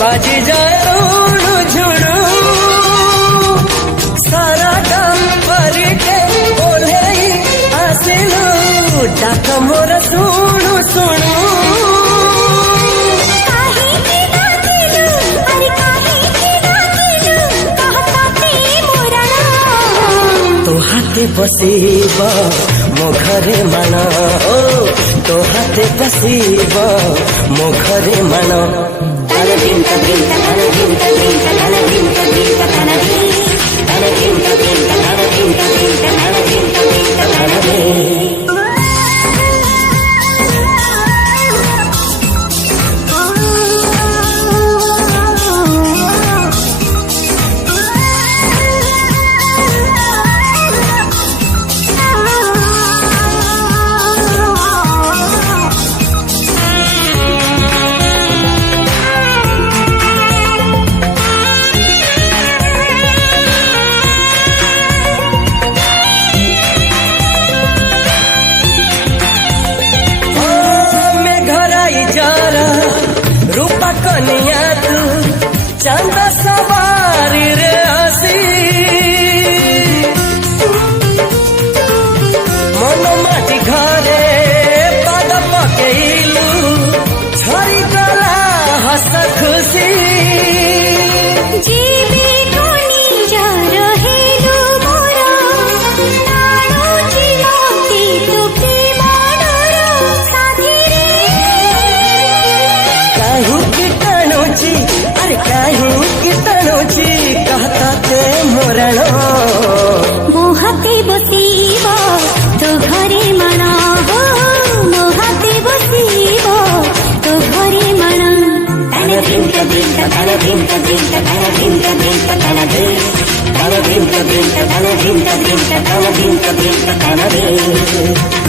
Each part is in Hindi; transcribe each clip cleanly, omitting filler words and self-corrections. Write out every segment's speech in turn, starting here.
बाजी जाए ऋणु झुणु सारा काम करके ओले आसिलु डाक मोर शुणु शुणु तो हाथे बसीब मो घरे मान तो हाथे बसीब मो घरे मान रूपा कनिया तू चंद सवारी रे हसी मन माटी घरे पाद पकेलु छरी गला हस खुशी कहता ते मोरण मोहते बसीब तो घरे मना हो मोहते बसीब तो घरे मना तन भिंक भिंक तन भिंक भिंक तन भिंक भिंक तन भिंक भिंक तन भिंक भिंक तन भिंक भिंक तन भिंक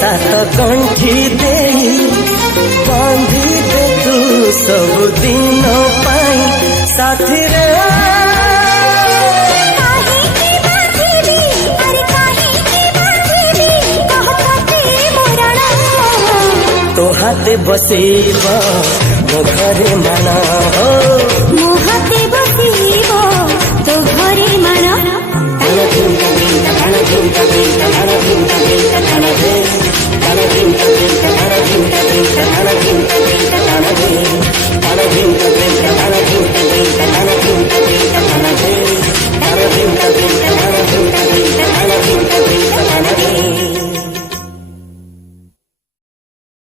सात गंठी दे बांधी दे तू सब दिन पाई साथी रे तो हाथे बसीब मो घरे माना मो हाथे बसीब तो घरे माना Tana